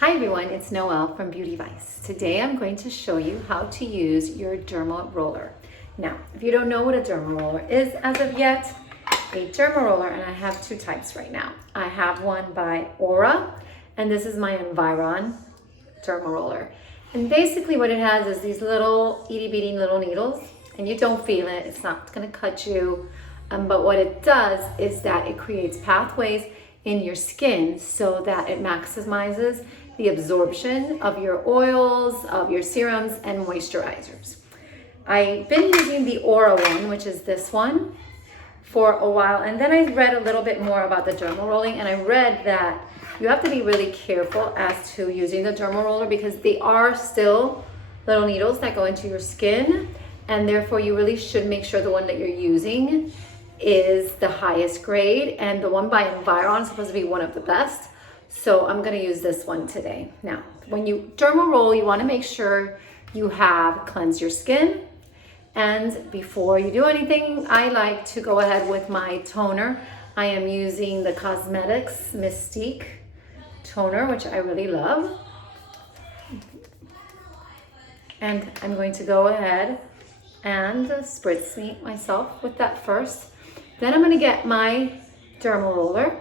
Hi everyone, it's Noelle from Beauty Vice. Today I'm going to show you how to use your Derma Roller. Now, if you don't know what a Derma Roller is as of yet, a Derma Roller, and I have two types right now. I have one by Aura, and this is my Environ Derma Roller. And basically what it has is these little itty bitty little needles, and you don't feel it, it's not gonna cut you. But what it does is that it creates pathways in your skin so that it maximizes the absorption of your oils, of your serums and moisturizers. I've been using the Aura one, which is this one, for a while, and then I read a little bit more about the Derma Rolling, and I read that you have to be really careful as to using the Derma Roller because they are still little needles that go into your skin, and therefore you really should make sure the one that you're using is the highest grade, and the one by Environ is supposed to be one of the best. So I'm gonna use this one today. Now, when you derma roll, you wanna make sure you have cleansed your skin. And before you do anything, I like to go ahead with my toner. I am using the Cosmetics Mystique toner, which I really love. And I'm going to go ahead and spritz me myself with that first. Then I'm gonna get my Derma Roller,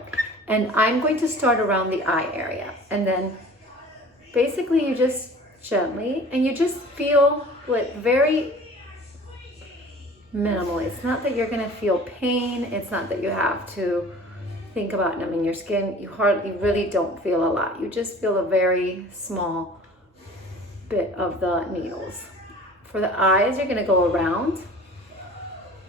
and I'm going to start around the eye area. And then basically you just gently, and you just feel it very minimally. It's not that you're gonna feel pain. It's not that you have to think about numbing your skin. You really don't feel a lot. You just feel a very small bit of the needles. For the eyes, you're gonna go around.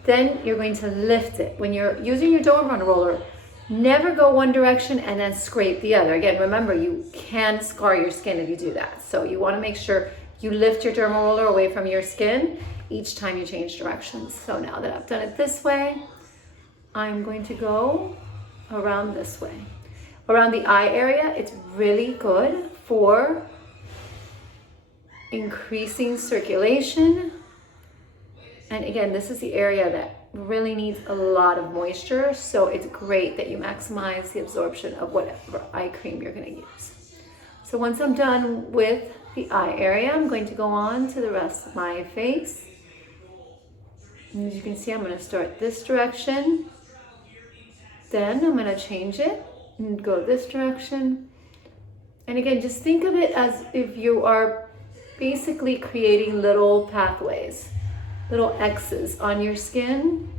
Then you're going to lift it. When you're using your Derma Roller, never go one direction and then scrape the other. Again, remember, you can scar your skin if you do that. So you wanna make sure you lift your Derma Roller away from your skin each time you change directions. So now that I've done it this way, I'm going to go around this way. Around the eye area, it's really good for increasing circulation. And again, this is the area that really needs a lot of moisture, so it's great that you maximize the absorption of whatever eye cream you're gonna use. So once I'm done with the eye area, I'm going to go on to the rest of my face. And as you can see, I'm gonna start this direction. Then I'm gonna change it and go this direction. And again, just think of it as if you are basically creating little pathways, little X's on your skin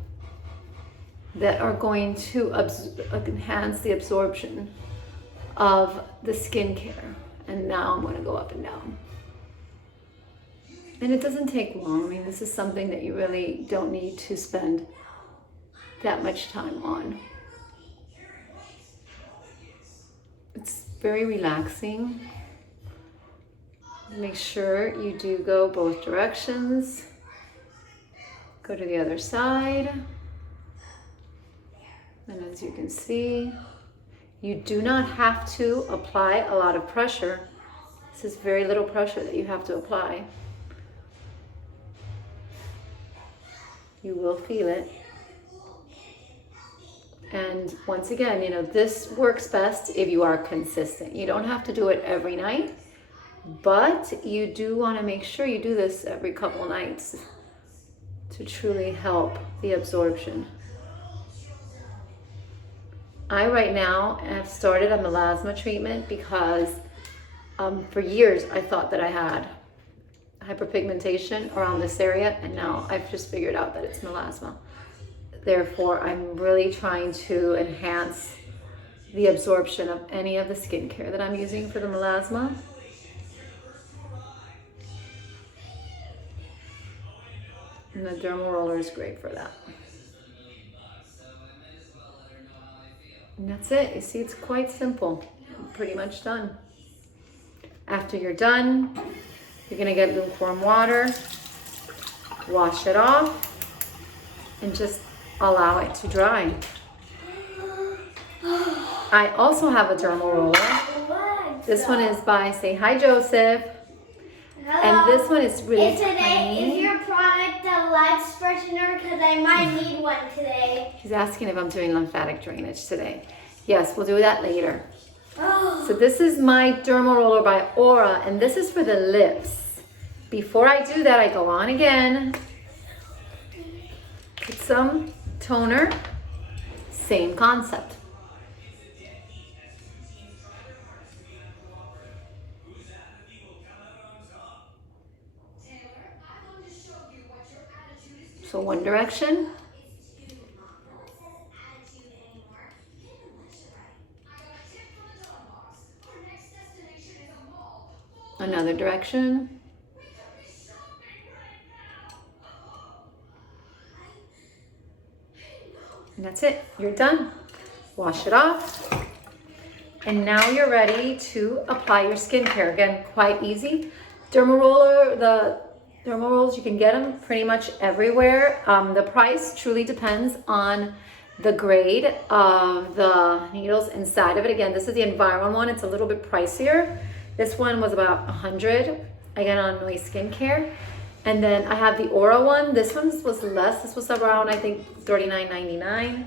that are going to enhance the absorption of the skincare. And now I'm gonna go up and down. And it doesn't take long. I mean, this is something that you really don't need to spend that much time on. It's very relaxing. Make sure you do go both directions. Go to the other side. And as you can see, you do not have to apply a lot of pressure. This is very little pressure that you have to apply. You will feel it. And once again, you know, this works best if you are consistent. You don't have to do it every night, but you do want to make sure you do this every couple nights to truly help the absorption. I right now have started a melasma treatment because for years I thought that I had hyperpigmentation around this area, and now I've just figured out that it's melasma. Therefore, I'm really trying to enhance the absorption of any of the skincare that I'm using for the melasma. And the Derma Roller is great for that. And that's it. You see, it's quite simple. I'm pretty much done. After you're done, you're gonna get lukewarm water, wash it off, and just allow it to dry. I also have a Derma Roller. This one is by Say Hi Joseph. And this one is really tiny. Is your product a life freshener? Because I might need one today. He's asking if I'm doing lymphatic drainage today. Yes, we'll do that later. Oh. So this is my Derma Roller by Aura, and this is for the lips. Before I do that, I go on again, put some toner, same concept. So one direction. Another direction. And that's it, you're done. Wash it off. And now you're ready to apply your skincare. Again, quite easy. Derma Roller, the Derma Rolls, you can get them pretty much everywhere. The price truly depends on the grade of the needles inside of it. Again, this is the Environ one. It's a little bit pricier. This one was about 100, again, on Noise Skincare. And then I have the Aura one. This one was less. This was around, I think, $39.99.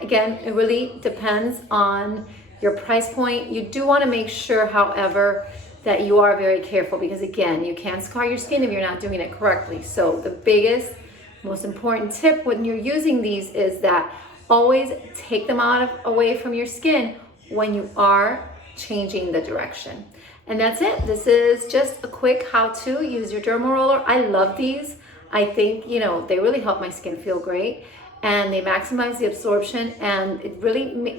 Again, it really depends on your price point. You do want to make sure, however, that you are very careful because, again, you can scar your skin if you're not doing it correctly. So the biggest, most important tip when you're using these is that always take them away from your skin when you are changing the direction. And that's it. This is just a quick how-to use your Derma Roller. I love these. I think, you know, they really help my skin feel great, and they maximize the absorption, and it really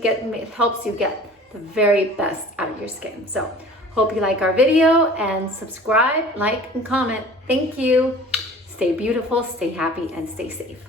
helps you get the very best out of your skin. So hope you like our video, and subscribe, like, and comment. Thank you. Stay beautiful, stay happy, and stay safe.